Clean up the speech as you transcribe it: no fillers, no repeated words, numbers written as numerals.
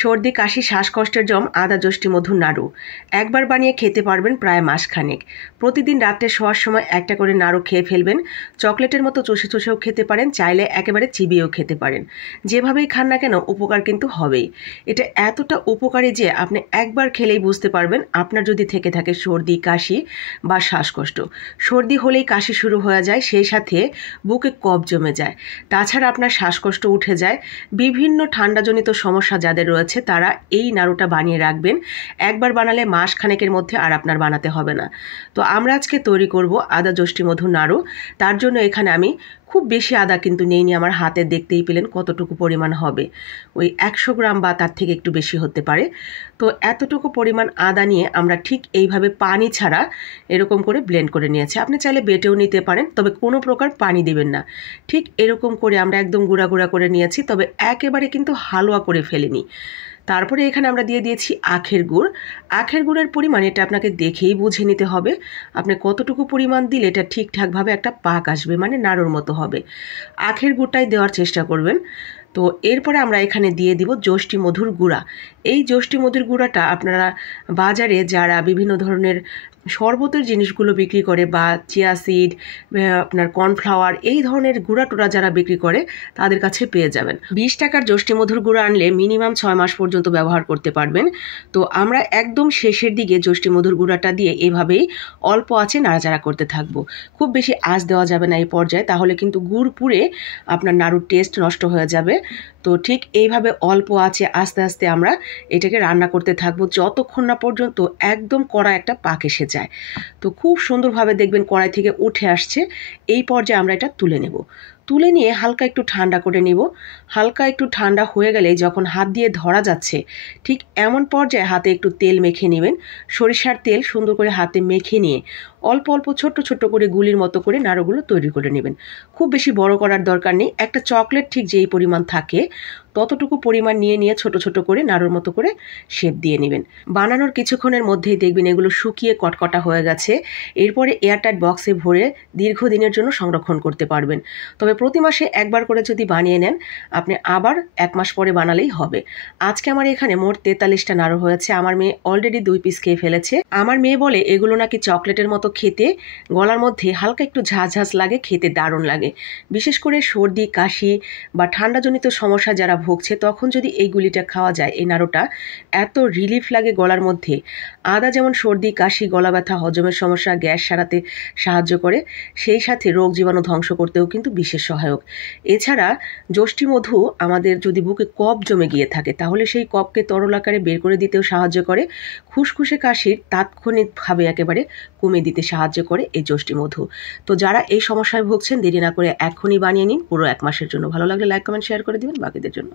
সর্দি কাশি শ্বাসকষ্টের জম আদা যষ্টি মধুর নাড়ু একবার বানিয়ে খেতে পারবেন প্রায় মাসখানেক। প্রতিদিন রাত্রে শোয়ার সময় একটা করে নাড়ু খেয়ে ফেলবেন। চকলেটের মতো চষে চষেও খেতে পারেন, চাইলে একেবারে চিবিয়েও খেতে পারেন। যেভাবেই খান না কেন উপকার কিন্তু হবেই। এটা এতটা উপকারী যে আপনি একবার খেলেই বুঝতে পারবেন আপনার যদি থেকে থাকে সর্দি কাশি বা শ্বাসকষ্ট। সর্দি হলেই কাশি শুরু হয়ে যায়, সেই সাথে বুকে কফ জমে যায়, তাছাড়া আপনার শ্বাসকষ্ট উঠে যায়। বিভিন্ন ঠান্ডাজনিত সমস্যা যাদের রয়েছে তারা এই নাড়ুটা বানিয়ে রাখবেন। একবার বানালে মাস খানেকের মধ্যে আর আপনার বানাতে হবে না। তো আমরা আজকে তৈরি করব আদা যষ্টি মধুর নাড়ু। তার জন্য এখানে আমি খুব বেশি আদা কিন্তু নেইনি, আমার হাতে দেখতেই পেলেন কতটুকু পরিমাণ হবে, ওই 100 গ্রাম বা তার থেকে একটু বেশি হতে পারে। তো এতটুকু পরিমাণ আদা নিয়ে আমরা ঠিক এইভাবে পানি ছাড়া এরকম করে ব্লেন্ড করে নিয়েছি। আপনি চাইলে বেটেও নিতে পারেন, তবে কোনো প্রকার পানি দেবেন না। ঠিক এরকম করে আমরা একদম গুঁড়া গুঁড়া করে নিয়েছি, তবে একেবারে কিন্তু হালুয়া করে ফেলিনি। তারপরে এখানে আমরা দিয়ে দিয়েছি আখের গুড়। আখের গুড়ের পরিমাণ এটা আপনাকে দেখেই বুঝে নিতে হবে, আপনি কতটুকু পরিমাণ দিলে এটা ঠিকঠাকভাবে একটা পাক আসবে, মানে নাড়ুর মতো হবে। আখের গুড়টাই দেওয়ার চেষ্টা করবেন। তো এরপরে আমরা এখানে দিয়ে দিব যষ্টি মধুর গুঁড়া। এই যষ্টি মধুর গুঁড়াটা আপনারা বাজারে যারা বিভিন্ন ধরনের শরবতের জিনিসগুলো বিক্রি করে বা চিয়া সিড, আপনার কর্নফ্লাওয়ার, এই ধরনের গুঁড়া টুড়া যারা বিক্রি করে তাদের কাছে পেয়ে যাবেন। 20 টাকার যষ্টি মধুর গুঁড়া আনলে মিনিমাম 6 মাস পর্যন্ত ব্যবহার করতে পারবেন। তো আমরা একদম শেষের দিকে যষ্টি মধুর গুঁড়াটা দিয়ে এভাবেই অল্প আঁচে নাড়াচাড়া করতে থাকবো। খুব বেশি আঁচ দেওয়া যাবে না এই পর্যায়ে, তাহলে কিন্তু গুড় পুড়ে আপনার নাড়ুর টেস্ট নষ্ট হয়ে যাবে। তো ঠিক এইভাবে অল্প আঁচে আস্তে আস্তে আমরা এটাকে রান্না করতে থাকবো যতক্ষণ না পর্যন্ত একদম কড়া একটা পাক এসে যায়। তো খুব সুন্দরভাবে দেখবেন কড়াই থেকে উঠে আসছে। এই পর্যায়ে আমরা এটা তুলে নেব। তুলে নিয়ে হালকা একটু ঠান্ডা করে নিব। হালকা একটু ঠান্ডা হয়ে গেলে যখন হাত দিয়ে ধরা যাচ্ছে ঠিক এমন পর্যায়ে হাতে একটু তেল মেখে নেবেন। সরিষার তেল সুন্দর করে হাতে মেখে নিয়ে অল্প অল্প ছোট্ট ছোট্ট করে গুলির মতো করে নাড়ুগুলো তৈরি করে নেবেন। খুব বেশি বড় করার দরকার নেই, একটা চকলেট ঠিক যেই পরিমাণ থাকে ততটুকু পরিমাণ নিয়ে ছোট ছোট করে নাড়ুর মতো করে শেপ দিয়ে নেবেন। বানানোর কিছুক্ষণের মধ্যেই দেখবেন এগুলো শুকিয়ে কটকটা হয়ে গেছে। এরপরে এয়ারটাইট বক্সে ভরে দীর্ঘদিনের জন্য সংরক্ষণ করতে পারবেন। তবে প্রতি মাসে একবার করে যদি বানিয়ে নেন আপনি আবার 1 মাস পরে বানালেই হবে। আজকে আমার এখানে মোট 43টা নাড়ু হয়েছে। আমার মেয়ে অলরেডি 2 পিস খেয়ে ফেলেছে। আমার মেয়ে বলে এগুলো নাকি চকলেটের মতো খেতে, গলার মধ্যে হালকা একটু ঝাঁঝ লাগে, খেতে দারুণ লাগে। বিশেষ করে সর্দি কাশি বা ঠান্ডাজনিত সমস্যা যারা ভুগছে তখন যদি এই গুলিটা খাওয়া যায়, এই নাড়ুটা এত রিলিফ লাগে গলার মধ্যে। আদা যেমন সর্দি কাশি, গলা ব্যথা, হজমের সমস্যা, গ্যাস সারাতে সাহায্য করে, সেই সাথে রোগ জীবাণু ধ্বংস করতেও কিন্তু বিশেষ সহায়ক। এছাড়া যষ্টি মধু আমাদের যদি বুকে কফ জমে গিয়ে থাকে তাহলে সেই কফকে তরল আকারে বের করে দিতেও সাহায্য করে। খুসখুসে কাশির তাৎক্ষণিকভাবে একেবারে কমিয়ে দিতে সাহায্য করে এই যষ্টি মধু। তো যারা এই সমস্যায় ভুগছেন দেরি না করে এখনই বানিয়ে নিন পুরো 1 মাসের জন্য। ভালো লাগলে লাইক কমেন্ট শেয়ার করে দিবেন বাকিদের জন্য।